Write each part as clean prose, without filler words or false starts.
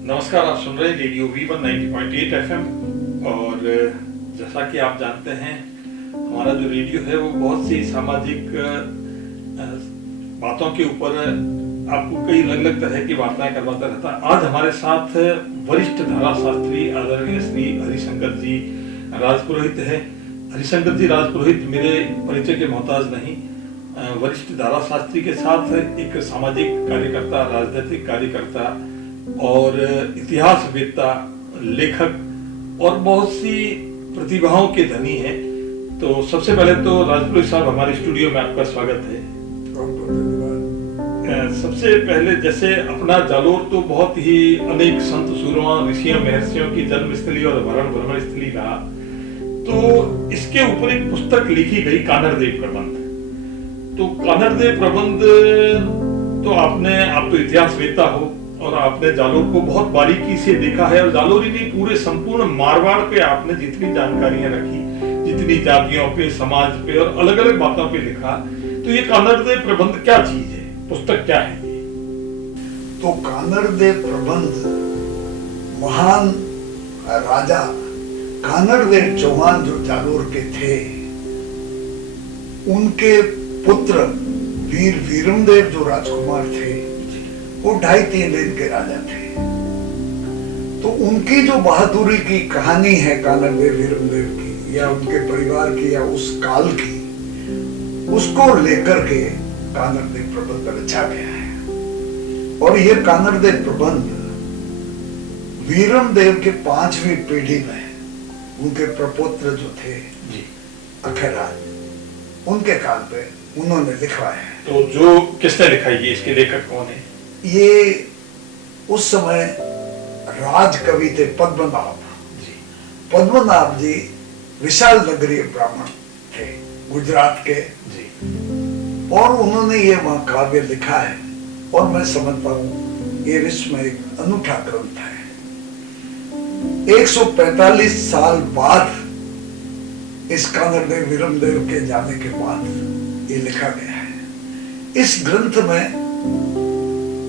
नमस्कार, आप सुन रहे हैं रेडियो V1 90.8 FM। और जैसा कि आप जानते हैं, हमारा जो रेडियो है वो बहुत सी सामाजिक बातों के ऊपर आपको कई अलग अलग तरह की वार्ताएं करवाता रहता है। आज हमारे साथ वरिष्ठ धारा शास्त्री आदरणीय श्री हरिशंकर जी राजपुरोहित है। हरिशंकर जी राजपुरोहित मेरे परिचय के मोहताज नहीं, वरिष्ठ धारा शास्त्री के साथ एक सामाजिक कार्यकर्ता, राजनीतिक कार्यकर्ता और इतिहासवेत्ता, लेखक और बहुत सी प्रतिभाओं के धनी हैं। तो सबसे पहले तो राजपुरोहित साहब, हमारे स्टूडियो में आपका स्वागत है। सबसे पहले, जैसे अपना जालोर तो बहुत ही अनेक संत सूरों, ऋषियों, महर्षियों की जन्मस्थली और भ्रमण स्थली रहा। तो इसके ऊपर एक पुस्तक लिखी गई, कानड़देव प्रबंध। तो कानड़देव प्रबंध तो आप तो इतिहासवेत्ता हो और आपने जालोर को बहुत बारीकी से देखा है, और जालोर ही नहीं, पूरे संपूर्ण मारवाड़ पे आपने जितनी जानकारियां रखी, जितनी जातियों पे, समाज पे और अलग अलग बातों पे लिखा। तो ये कानड़देव प्रबंध क्या चीज है, पुस्तक क्या है ये? तो कानड़देव प्रबंध महान राजा कानड़देव चौहान जो जालोर के थे, उनके पुत्र वीर वीरमदेव जो राजकुमार थे, वो 2.5-3 दिन के राजा थे। तो उनकी जो बहादुरी की कहानी है कानड़देव वीरमदेव की, या उनके परिवार की, या उस काल की, उसको लेकर के कानड़देव प्रबंध रचा गया है। और ये कानड़देव प्रबंध वीरमदेव के 5वीं पीढ़ी में उनके प्रपुत्र जो थे अखेराज, उनके काल पे उन्होंने लिखवाया है। तो जो किसने लिखा है, इसके लेखक कौन है? ये उस समय राज कवि थे पद्मनाभ जी। पद्मनाभ जी विशाल नगरीय ब्राह्मण थे, गुजरात के जी। और उन्होंने ये महाकाव्य लिखा है, और मैं समझता हूँ ये विश्व में एक अनूठा ग्रंथ है। 145 साल बाद इस कानड़देव वीरमदेव के जाने के बाद ये लिखा गया है। इस ग्रंथ में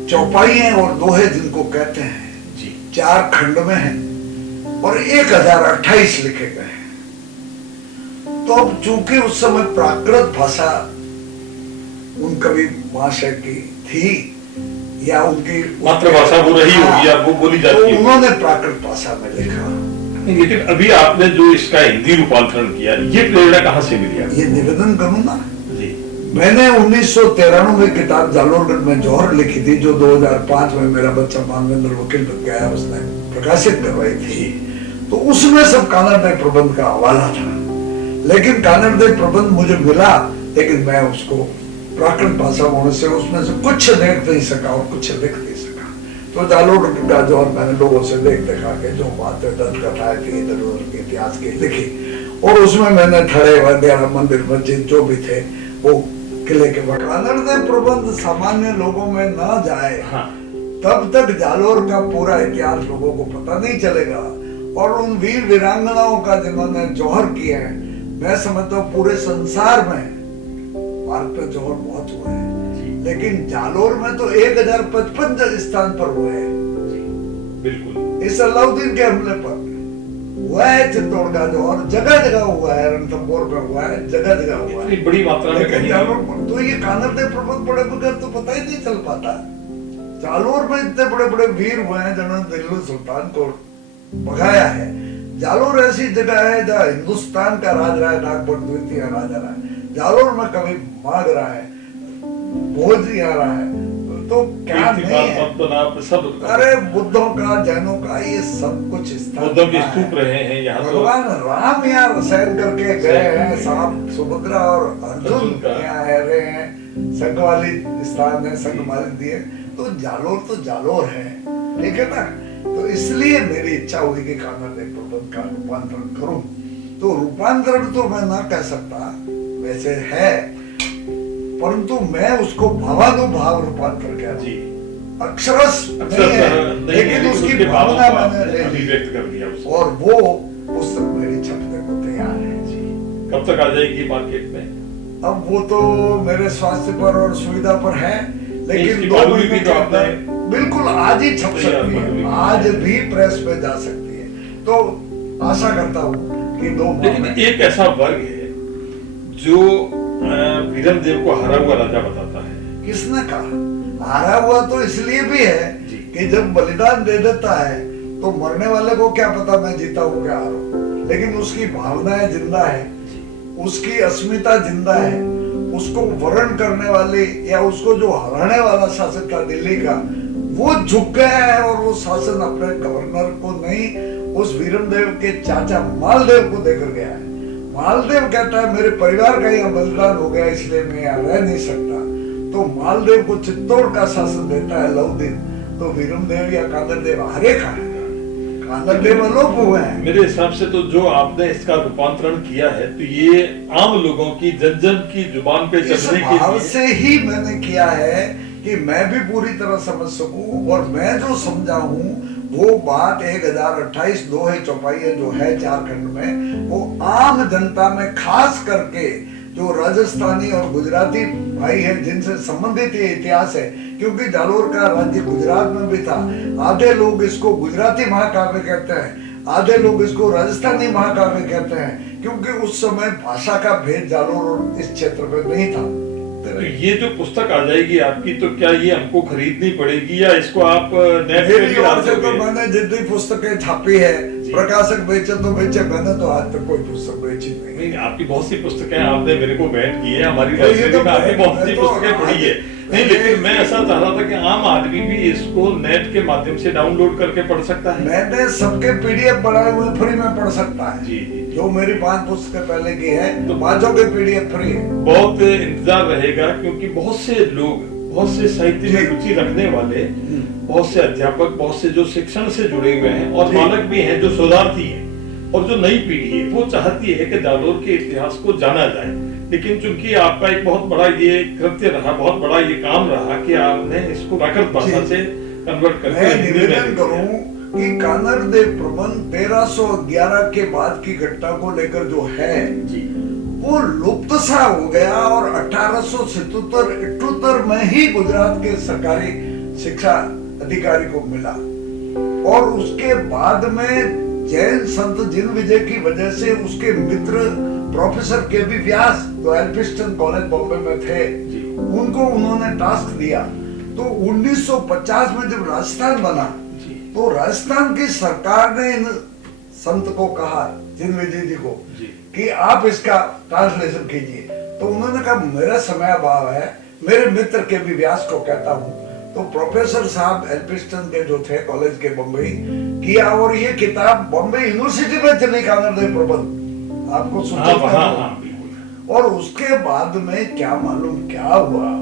चौपाइयां और दोहे जिनको कहते हैं जी, 4 खंड में है और 1028 लिखे गए हैं। तो अब चूंकि उस समय प्राकृत भाषा उन कवि महाशय की थी, या उनकी मातृभाषा वो रही होगी, या वो बोली जाती है, तो उन्होंने प्राकृत भाषा में लिखा। लेकिन अभी आपने जो इसका हिंदी रूपांतरण किया, ये प्रेरणा कहाँ से मिली? ये निवेदन करूं ना जी। मैंने 1993 में किताब जालोरगढ़ में जौहर लिखी थी, जो 2005 में मेरा बच्चा मानवेंद्र वकील बन गया, उसने प्रकाशित करवाई थी। तो उसमें सब कानड़देव प्रबंध का हवाला था। लेकिन कानड़देव प्रबंध मुझे मिला, लेकिन मैं उसको प्राकृत भाषा होने से उसमें से कुछ देख नहीं सका और कुछ लिख नहीं सका। तो जालोरगढ़ का जौहर मैंने लोगों से देख देखा के जो बातें दंत कथाएं थी, इधर उधर के इतिहास की लिखी, और उसमें मैंने थड़े वगैरह, मंदिर मस्जिद जो भी थे वो किले के। कानड़देव प्रबंध सामान्य लोगों में ना जाए तब तक जालोर का पूरा इतिहास लोगों को पता नहीं चलेगा। और उन वीर वीरांगनाओं का जिन्होंने जौहर किए हैं, मैं समझता हूँ पूरे संसार में भारत में जौहर बहुत हुए हैं, लेकिन जालोर में तो 1055 स्थान पर हुए हैं। बिल्कुल, इस अलाउद्दीन के हमले पर हुआ है चित्तौड़ का जौहर, जगह जगह हुआ है, रणथंभौर में हुआ है, जगह जगह हुआ है, बड़ी मात्रा में कहीं। जालोर पर तो ये कानड़देव प्रबंध पढ़े बगैर तो पता ही नहीं चल पाता। जालोर में इतने बड़े बड़े वीर हुए हैं जिन्होंने दिल्ली सुल्तान को भगाया है। जालोर ऐसी जगह है जहाँ हिंदुस्तान का राज रहा है, नागपुर द्वितीय राजा रहा है। जालोर में कभी मांग रहा है, भोज आ रहा है, तो क्या नहीं है। सब, अरे बुद्धों का, जैनों का, ये सब कुछ बुद्धों के स्तूप रहे हैं यहाँ। भगवान राम यहाँ रसायन करके गए हैं, साहब सुभद्रा और अर्जुन यहाँ रहे हैं, संगवाली स्थान है, संगवाली दिए। तो जालोर है, ठीक है ना। तो इसलिए मेरी इच्छा हुई कि कानड़देव प्रबंध का रूपांतरण करूं। तो रूपांतरण तो मैं ना कह सकता, वैसे है, परंतु मैं उसको भावानुभाव रूपांतर किया जी। अक्षरश नहीं है, लेकिन उसकी भावना मैंने अभिव्यक्त कर दिया, और वो पुस्तक मेरी छपने को तैयार है जी। कब तक आ जाएगी मार्केट में? अब वो तो मेरे स्वास्थ्य पर और सुविधा पर है, लेकिन 2 महीने के अंदर बिल्कुल आज ही छप सकती है, आज भी प्रेस पे जा सकती है। तो आशा करता हूँ कि 2 माह लेकिन में एक ऐसा वर्ग है जो वीरम देव को हारा हुआ राजा बताता है। किसने कहा हारा हुआ? तो इसलिए भी है जी। कि जब बलिदान दे देता है तो मरने वाले को क्या पता मैं जीता हूँ क्या हारा हूँ, लेकिन उसकी भावनाएं जिंदा है, उसकी अस्मिता जिंदा है। उसको वर्ण करने वाले या उसको जो हराने वाला शासक था दिल्ली का, वो झुक गया है और वो शासन अपने गवर्नर को नहीं, उस वीरमदेव के चाचा मालदेव को देकर गया है। मालदेव कहता है मेरे परिवार का यहाँ बलिदान हो गया इसलिए मैं यहाँ रह नहीं सकता। तो मालदेव को चित्तौड़ का शासन देता है अलाउद्दीन, तो वीरमदेव या कादरदेव हारे कहाँ है? कादरदेव अलोप हुए हैं। मेरे हिसाब से तो जो आपने इसका रूपांतरण किया है तो ये आम लोगों की जन जन की जुबान पे इस चढ़ने के भाव लिए से ही मैंने किया है कि मैं भी पूरी तरह समझ सकूं, और मैं जो समझा हूं वो बात 1028 दोहे चौपाई जो है झारखंड में, वो आम जनता में खास करके जो राजस्थानी और गुजराती भाई हैं जिनसे संबंधित ये इतिहास है, क्योंकि जालोर का राज्य गुजरात में भी था। आधे लोग इसको गुजराती महाकाव्य कहते हैं, आधे लोग इसको राजस्थानी महाकाव्य कहते हैं, क्योंकि उस समय भाषा का भेद जालोर और इस क्षेत्र में नहीं था। तो ये जो पुस्तक आ जाएगी आपकी, तो क्या ये हमको खरीदनी पड़ेगी या इसको आप नेट पे भी डाल तो दोगे? मैंने जितनी पुस्तकें छापी है, प्रकाशक बेचे तो बेचे, मैंने तो आज तक कोई पुस्तक बेची नहीं। नहीं, आपकी बहुत सी पुस्तकें आपने मेरे को भेंट की है, हमारी तो ये लाइब्रेरी तो में आपकी बहुत सी तो पुस्तकें पढ़ी है। नहीं, लेकिन मैं ऐसा चाह रहा था कि आम आदमी भी इसको नेट के माध्यम से डाउनलोड करके पढ़ सकता है। मैंने सबके पीडीएफ बनाए हुए फ्री में पढ़ सकता है। जी जी। जो मेरी 5 पुस्तकें पहले की है तो 5 के पीडीएफ फ्री है। बहुत इंतजार रहेगा, क्योंकि बहुत से लोग, बहुत से साहित्य में रुचि रखने वाले, बहुत से अध्यापक, बहुत से जो शिक्षण से जुड़े हुए हैं और बालक भी हैं जो शोधार्थी हैं, और जो नई पीढ़ी है वो चाहती है कि जालोर के इतिहास को जाना जाए। लेकिन चूंकि आपका एक बहुत बड़ा ये कृत्य रहा, बहुत बड़ा ये काम रहा कि आपने इसको प्राकृत भाषा से कन्वर्ट करके मैं हिंदी में निवेदन लिखा। करूं कि कानरदेव प्रबंध 1311 के बाद की घटना को लेकर जो है जी, वो लुप्त सा हो गया, और 1877-78 में ही गुजरात के सरकारी शिक्षा अधिकारी को मिला, और उसके बाद में जैन संत जिन विजय की वजह से उसके मित्र प्रोफेसर के बी व्यास जो एल्फिस्टन कॉलेज बॉम्बे में थे, उनको उन्होंने टास्क दिया। तो 1950 में जब राजस्थान बना तो राजस्थान की सरकार ने इन संत को कहा, जिन विजय जी को, कि आप इसका ट्रांसलेशन कीजिए। तो उन्होंने कहा मेरा समय अभाव है, मेरे मित्र के भी व्यास को कहता हूँ। तो प्रोफेसर साहब एल्फिस्टन के जो थे कॉलेज के बम्बई किया, और ये किताब बॉम्बे यूनिवर्सिटी में चली, कानरदेव प्रबंध, आपको सूचित। और उसके बाद में क्या मालूम क्या हुआ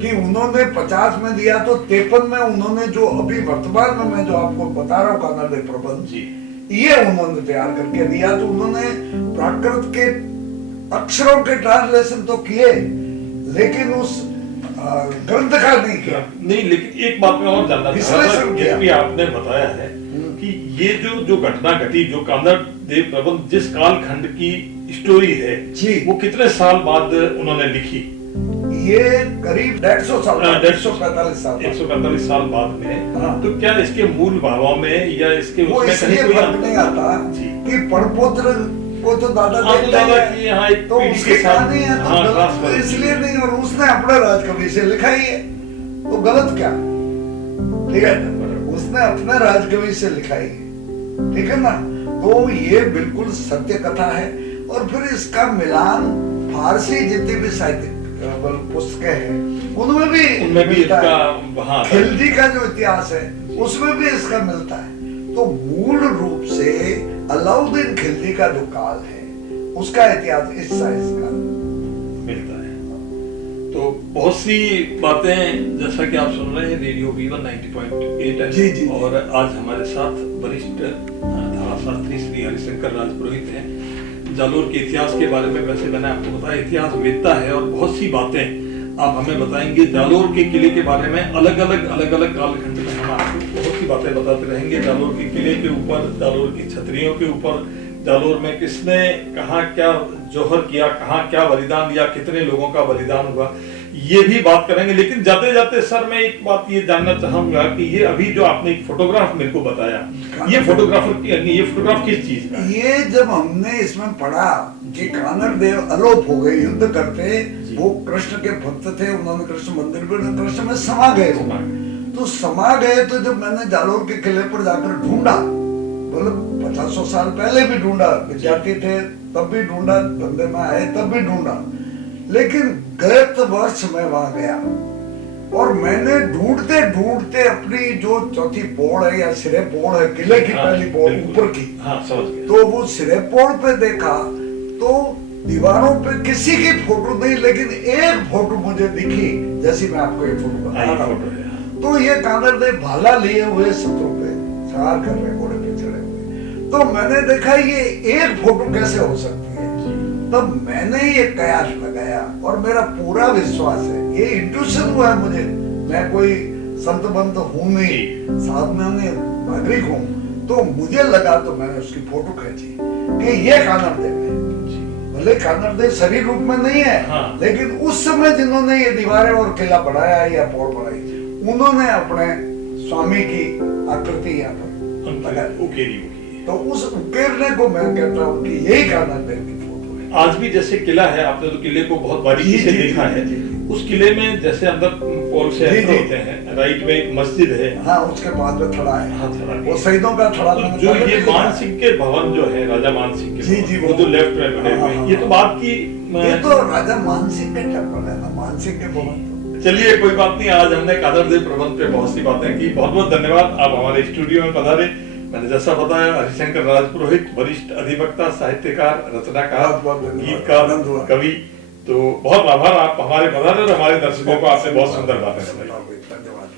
कि उन्होंने 50 में दिया, तो 53 में उन्होंने जो अभी वर्तमान में मैं जो आपको बता रहा हूँ कानरदेव प्रबंध, ये उन्होंने तैयार करके दिया। तो उन्होंने प्राकृत के अक्षरों के ट्रांसलेशन तो किए, लेकिन उस ग्रंथ का नहीं किया। नहीं, लेकिन एक बात मैं और जानना चाह रहा था, ये भी आपने बताया है कि ये जो घटना घटी, जो कानरदेव प्रबंध जिस कालखंड की स्टोरी है जी, वो कितने साल बाद उन्होंने लिखी? ये करीब 150 साल, 145 साल, 145 साल बाद में। हाँ। तो क्या इसके मूल भावों में या इसके वो उसमें इसलिए कहीं कोई फर्क नहीं आता कि पड़पोत्र को तो दादा देखते दादा हैं, की यहाँ एक तो पीढ़ी उसकी के साथ, कहानी है, तो हाँ, खास गलत बात। इसलिए नहीं, और उसने अपने राजकवि से लिखा ही है, तो गलत क्या? ठीक है, उसने अपने राजकवि से लिखा ही है, ठीक है ना? तो ये बिल्कुल सत्य कथा है। और फिर इसका मिलान फारसी जितनी भी साहित्यिक पुस्तकें हैं उनमें भी इसका वहाँ खिलजी का जो इतिहास है उसमें भी इसका मिलता है। तो मूल रूप से अलाउद्दीन खिलजी का जो काल है उसका इतिहास इस साइज का मिलता है। तो बहुत सी बातें, जैसा कि आप सुन रहे हैं, रेडियो V1 90.8 है। जी, जी। और आज हमारे साथ वरिष्ठ धाराशास्त्री श्री हरिशंकर राजपुरोहित हैं। जालोर के इतिहास के बारे में वैसे मैंने आपको बताया, इतिहास वेदता है और बहुत सी बातें आप हमें बताएंगे। जालोर के किले के बारे में अलग अलग कालखंड में हम आपको बहुत सी बातें बताते रहेंगे। जालोर के किले के ऊपर, जालोर की छतरियों के ऊपर, जालोर में किसने कहाँ क्या जौहर किया, कहाँ क्या बलिदान दिया, कितने लोगों का बलिदान हुआ, ये भी बात करेंगे, लेकिन जाते जाते सर मैं एक बात ये जानना चाहूंगा कि ये अभी जो आपने एक फोटोग्राफ मेरे को बताया, ये फोटोग्राफ किस चीज का है? ये जब हमने इसमें पढ़ा कि कानड़ देव अलोप हो गए युद्ध करते, वो कृष्ण के भक्त थे, उन्होंने कृष्ण मंदिर में कृष्ण में समा गए। तो समा गए तो जब मैंने जालोर के किले पर जाकर ढूंढा, मतलब 50 साल पहले भी ढूंढा, विद्यार्थी थे तब भी ढूंढा, धंधे में आए तब भी ढूंढा, लेकिन गत वर्ष मैं वहां गया और मैंने ढूंढते ढूंढते अपनी जो चौथी पोड़ है या सिरे पोड़ है, किले की पहली पोड़ ऊपर की, तो वो सिरे पोड़ पे देखा तो दीवारों पे किसी की फोटो नहीं, लेकिन एक फोटो मुझे दिखी, जैसी मैं आपको ये फोटो बता रहा हूँ। तो ये कानड़ देव भाला लिए हुए शत्रु पे सवार कर रहे, घोड़े पे चढ़े हुए। तो मैंने देखा ये एक फोटो कैसे हो सकती है, तब मैंने ये कयास लगाया और मेरा पूरा विश्वास है, ये इंट्यूशन हुआ है मुझे, मैं कोई संत बंत हूं नहीं, सामान्य नागरिक हूं, तो मुझे लगा, तो मैंने उसकी फोटो खींची कि ये कानड़ देव है। भले कानड़ देव शरीर रूप में नहीं है, लेकिन उस समय जिन्होंने ये दीवारें और किला बढ़ाया या पोड़ बढ़ाई, उन्होंने अपने स्वामी की आकृति यहाँ पर उकेरी। तो उस उकेरने को मैं कहता हूँ कि यही कानड़ देव की फोटो है। आज भी जैसे किला है, आपने तो किले को बहुत बारीकी से देखा है, उस किले में जैसे अंदर पोल से एंटर होते हैं, राइट में एक मस्जिद है, हाँ उसके बाद में थड़ा है, हाँ थड़ा, वो शहीदों का थड़ा। तो जो ये मान सिंह के भवन जो है, राजा मान सिंह के, जी वो जो लेफ्ट में बने हुए, ये तो बात की, ये तो राजा मान सिंह के टेम्पल है ना, मान सिंह के भवन। चलिए कोई बात नहीं, आज हमने कानड़ देव प्रबंध पे बहुत सी बातें की। बहुत बहुत धन्यवाद, आप हमारे स्टूडियो में पधारे। मैंने जैसा बताया, हरिशंकर राजपुरोहित, वरिष्ठ अधिवक्ता, साहित्यकार, रचनाकार, गीतकार, कवि, तो बहुत आभार, आप हमारे पधारे और हमारे दर्शकों को आपसे बहुत सुंदर बातें सुनाई।